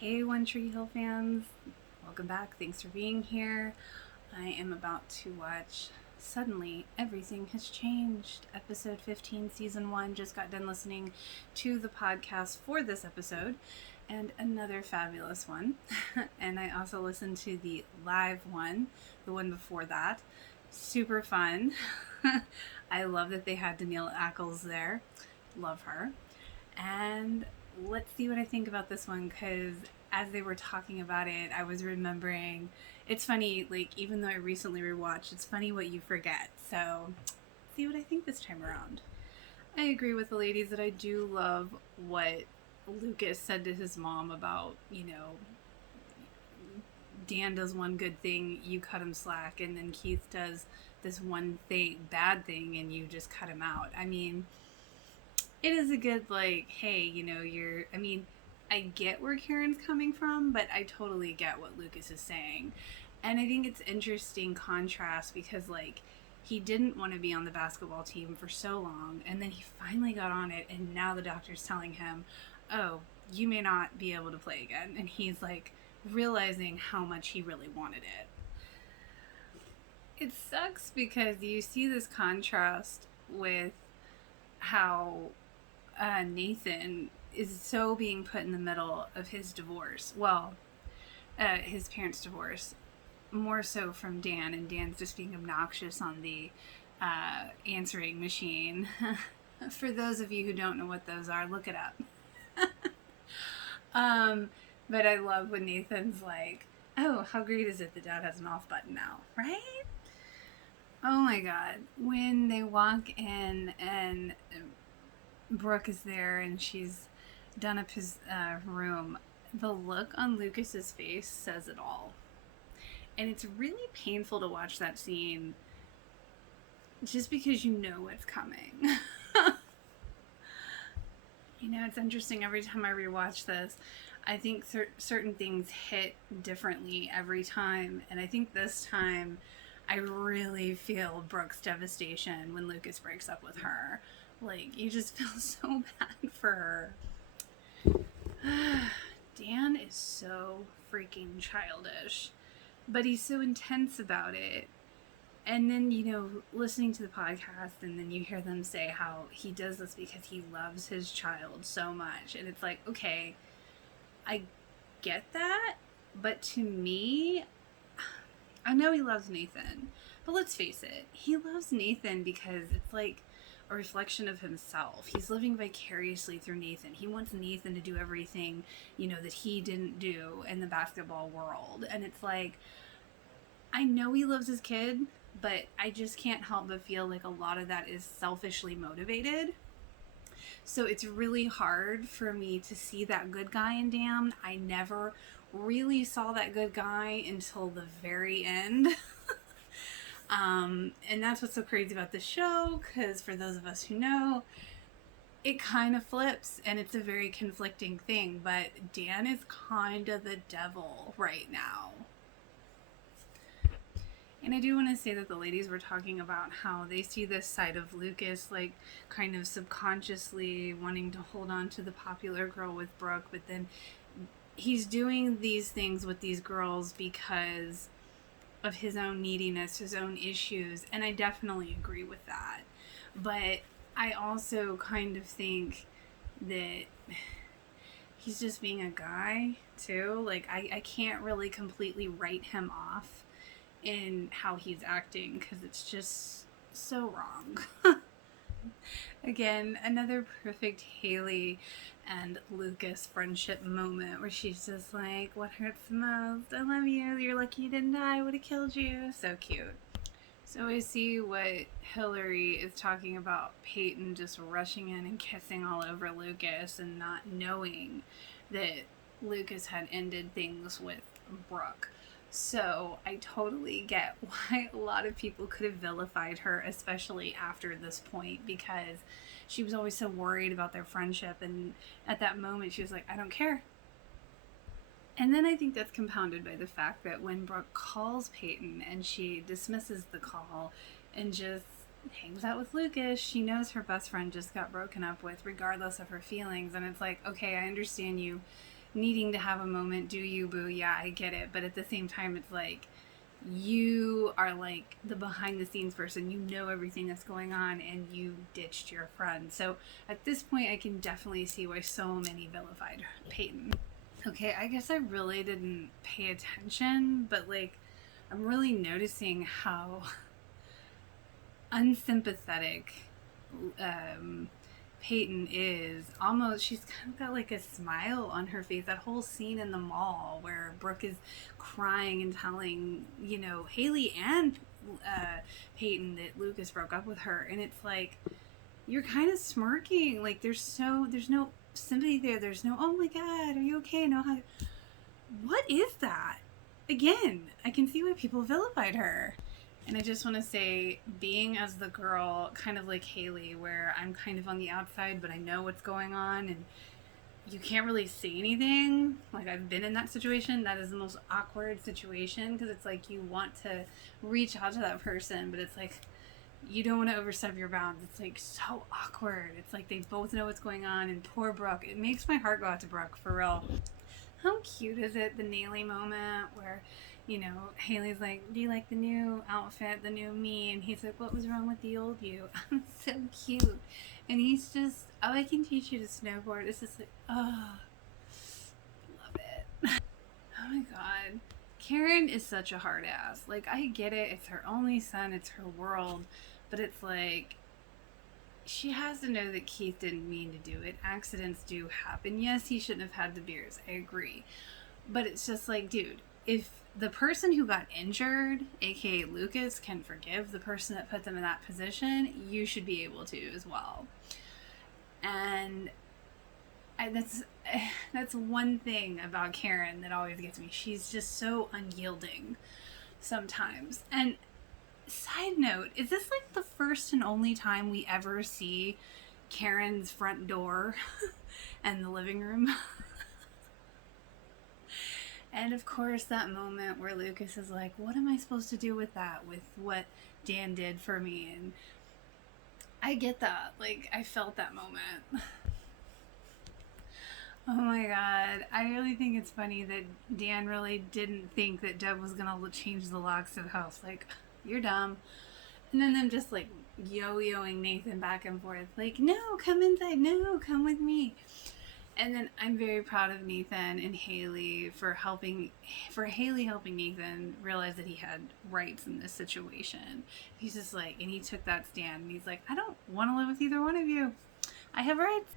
Hey One Tree Hill fans, welcome back. Thanks for being here. I am about to watch Suddenly Everything Has Changed, episode 15, season 1. Just got done listening to the podcast for this episode, and another fabulous one. And I also listened to the live one, the one before that. Super fun. I love that they had Danielle Ackles there. Love her. And let's see what I think about this one, because as they were talking about it, I was remembering, it's funny, like, even though I recently rewatched, it's funny what you forget. So, see what I think this time around. I agree with the ladies that I do love what Lucas said to his mom about, Dan does one good thing, you cut him slack, and then Keith does this one bad thing, and you just cut him out. I mean, it is a good, like, hey, I get where Karen's coming from, but I totally get what Lucas is saying. And I think it's interesting contrast because, like, he didn't want to be on the basketball team for so long, and then he finally got on it, and now the doctor's telling him, oh, you may not be able to play again. And he's, like, realizing how much he really wanted it. It sucks because you see this contrast with how Nathan is so being put in the middle of his divorce. Well, his parents' divorce. More so from Dan, and Dan's just being obnoxious on the answering machine. For those of you who don't know what those are, look it up. But I love when Nathan's like, oh, how great is it that Dad has an off button now, right? Oh my God. When they walk in and Brooke is there and she's done up his room, the look on Lucas's face says it all. And it's really painful to watch that scene just because you know what's coming. It's interesting. Every time I rewatch this, I think certain things hit differently every time. And I think this time I really feel Brooke's devastation when Lucas breaks up with her. Like, you just feel so bad for her. Dan is so freaking childish, but he's so intense about it. And then, listening to the podcast, and then you hear them say how he does this because he loves his child so much. And it's like, okay, I get that, but to me, I know he loves Nathan, but let's face it, he loves Nathan because it's like a reflection of himself. He's living vicariously through Nathan. He wants Nathan to do everything, that he didn't do in the basketball world. And it's like, I know he loves his kid, but I just can't help but feel like a lot of that is selfishly motivated. So it's really hard for me to see that good guy in Dan. I never really saw that good guy until the very end. And that's what's so crazy about the show, because for those of us who know, it kind of flips, and it's a very conflicting thing, but Dan is kind of the devil right now. And I do want to say that the ladies were talking about how they see this side of Lucas, like, kind of subconsciously wanting to hold on to the popular girl with Brooke, but then he's doing these things with these girls because of his own neediness, his own issues, and I definitely agree with that. But I also kind of think that he's just being a guy, too. Like, I can't really completely write him off in how he's acting, because it's just so wrong. Again, another perfect Haley and Lucas friendship moment where she's just like, what hurts the most? I love you. You're lucky you didn't die. I would have killed you. So cute. So I see what Hillary is talking about, Peyton just rushing in and kissing all over Lucas and not knowing that Lucas had ended things with Brooke. So I totally get why a lot of people could have vilified her, especially after this point, because she was always so worried about their friendship, and at that moment she was like, I don't care. And then I think that's compounded by the fact that when Brooke calls Peyton and she dismisses the call and just hangs out with Lucas, she knows her best friend just got broken up with regardless of her feelings, and it's like, okay, I understand you needing to have a moment. Do you, boo? Yeah, I get it. But at the same time, it's like, you are like the behind the scenes person. You know everything that's going on, and you ditched your friend. So at this point, I can definitely see why so many vilified Peyton. Okay, I guess I really didn't pay attention, but like, I'm really noticing how unsympathetic um, Peyton is. Almost, she's kind of got like a smile on her face. That whole scene in the mall where Brooke is crying and telling, Haley and Peyton that Lucas broke up with her, and it's like, you're kind of smirking. Like, there's no sympathy there. There's no, oh my God, are you okay? No, how? What is that? Again, I can see why people vilified her. And I just want to say, being as the girl, kind of like Haley, where I'm kind of on the outside, but I know what's going on, and you can't really say anything. Like, I've been in that situation. That is the most awkward situation, because it's like you want to reach out to that person, but it's like you don't want to overstep your bounds. It's like so awkward. It's like they both know what's going on, and poor Brooke. It makes my heart go out to Brooke, for real. How cute is it, the Naley moment where, Haley's like, do you like the new outfit, the new me? And he's like, what was wrong with the old you? So cute. And he's just, oh, I can teach you to snowboard. It's just like, oh, love it. Oh my God. Karen is such a hard ass. Like, I get it. It's her only son. It's her world. But it's like, she has to know that Keith didn't mean to do it. Accidents do happen. Yes, he shouldn't have had the beers. I agree. But it's just like, dude, if the person who got injured, aka Lucas, can forgive the person that put them in that position, you should be able to as well. And that's one thing about Karen that always gets me. She's just so unyielding sometimes. And side note, is this like the first and only time we ever see Karen's front door and the living room? And of course, that moment where Lucas is like, what am I supposed to do with that, with what Dan did for me? And I get that. Like, I felt that moment. Oh my God. I really think it's funny that Dan really didn't think that Deb was going to change the locks to the house. Like, you're dumb. And then them just like yo-yoing Nathan back and forth. Like, no, come inside. No, come with me. And then I'm very proud of Nathan and Haley for Haley helping Nathan realize that he had rights in this situation. He's just like, and he took that stand and he's like, I don't want to live with either one of you. I have rights.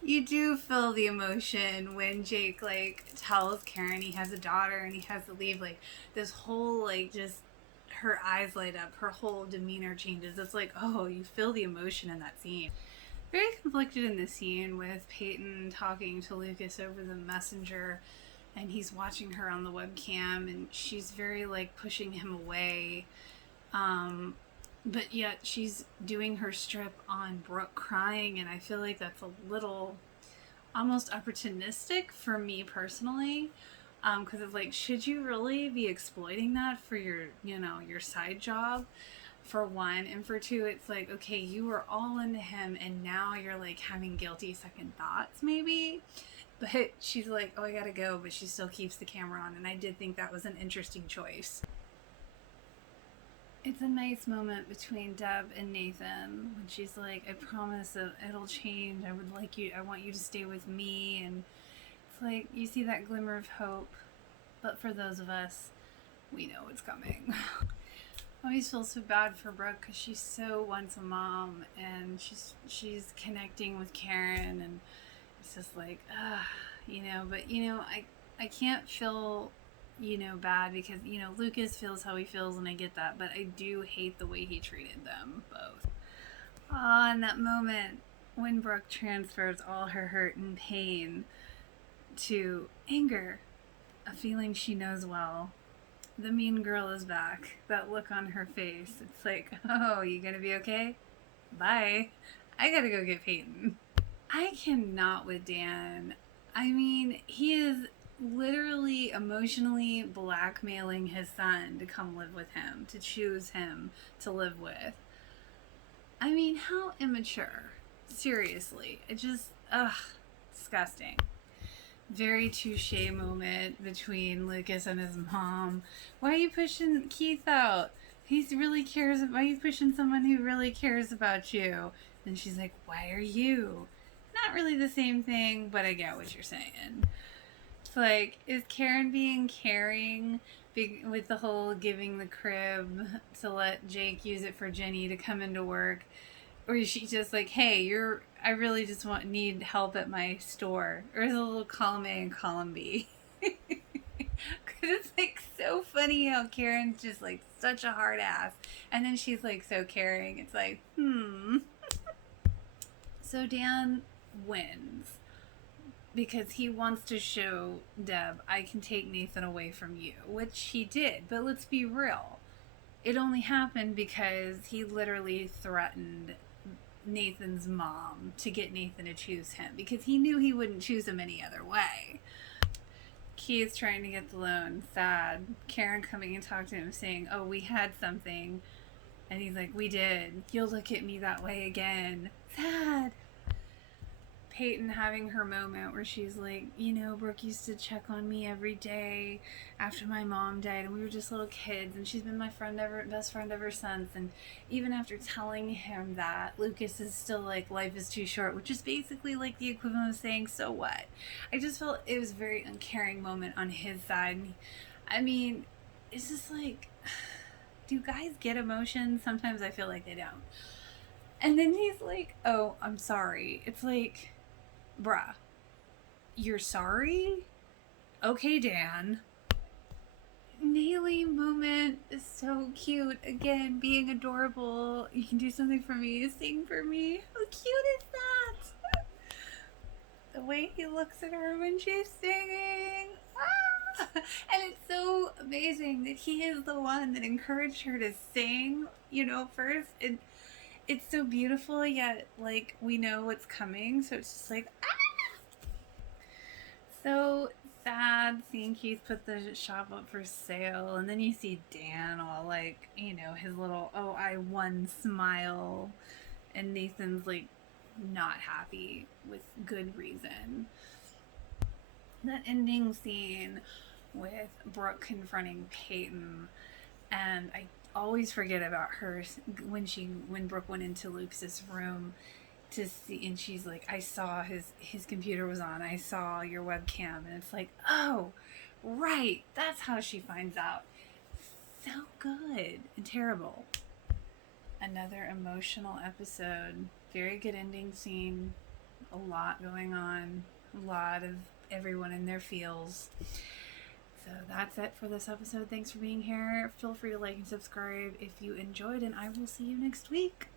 You do feel the emotion when Jake like tells Karen he has a daughter and he has to leave. Like, this whole like, just her eyes light up, her whole demeanor changes. It's like, oh, you feel the emotion in that scene. Very conflicted in this scene with Peyton talking to Lucas over the messenger, and he's watching her on the webcam, and she's very like pushing him away, but yet she's doing her strip on Brooke crying, and I feel like that's a little almost opportunistic for me personally, because it's like, should you really be exploiting that for your side job? For one, and for two, it's like, okay, you were all into him and now you're like having guilty second thoughts maybe. But she's like, oh, I gotta go, but she still keeps the camera on, and I did think that was an interesting choice. It's a nice moment between Deb and Nathan when she's like, I promise that it'll change. I want you to stay with me. And it's like, you see that glimmer of hope, but for those of us, we know it's coming. I always feel so bad for Brooke because she so wants a mom, and she's connecting with Karen, and it's just like, but I can't feel, bad because, Lucas feels how he feels, and I get that, but I do hate the way he treated them both. Ah, in that moment when Brooke transfers all her hurt and pain to anger, a feeling she knows well. The mean girl is back. That look on her face. It's like, oh, you gonna be okay? Bye. I gotta go get Peyton. I cannot with Dan. I mean, he is literally emotionally blackmailing his son to come live with him, to choose him to live with. I mean, how immature. Seriously. It just, disgusting. Very touche moment between Lucas and his mom. Why are you pushing Keith out? He really cares about. Why are you pushing someone who really cares about you? And she's like, why are you? Not really the same thing, but I get what you're saying. It's like, is Karen being caring with the whole giving the crib to let Jake use it for Jenny to come into work? Or is she just like, hey, I really just need help at my store? Or is it a little column A and column B? Because it's like so funny how Karen's just like such a hard ass. And then she's like so caring. It's like, So Dan wins because he wants to show Deb, I can take Nathan away from you, which he did. But let's be real. It only happened because he literally threatened Nathan's mom to get Nathan to choose him because he knew he wouldn't choose him any other way. Keith's trying to get the loan, sad. Karen coming and talking to him saying, oh, we had something. And he's like, we did. You'll look at me that way again. Sad. Peyton having her moment where she's like, Brooke used to check on me every day after my mom died, and we were just little kids, and she's been my best friend ever since. And even after telling him that, Lucas is still like, life is too short, which is basically like the equivalent of saying, so what? I just felt it was a very uncaring moment on his side. I mean, it's just like, do guys get emotions? Sometimes I feel like they don't. And then he's like, oh, I'm sorry. It's like, bruh, you're sorry? Okay, Dan. Nayli moment is so cute. Again, being adorable. You can do something for me. Sing for me. How cute is that? The way he looks at her when she's singing. Ah! And it's so amazing that he is the one that encouraged her to sing, first. And it's so beautiful, yet, like, we know what's coming, so it's just like, ah! So sad seeing Keith put the shop up for sale, and then you see Dan all, like, his little, oh, I won smile, and Nathan's, like, not happy with good reason. That ending scene with Brooke confronting Peyton, and I always forget about her when Brooke went into Lucas's room to see, and she's like, I saw his computer was on, I saw your webcam, and it's like, oh, right, that's how she finds out. So good and terrible. Another emotional episode, very good ending scene, a lot going on, a lot of everyone in their feels. So that's it for this episode. Thanks for being here. Feel free to like and subscribe if you enjoyed, and I will see you next week.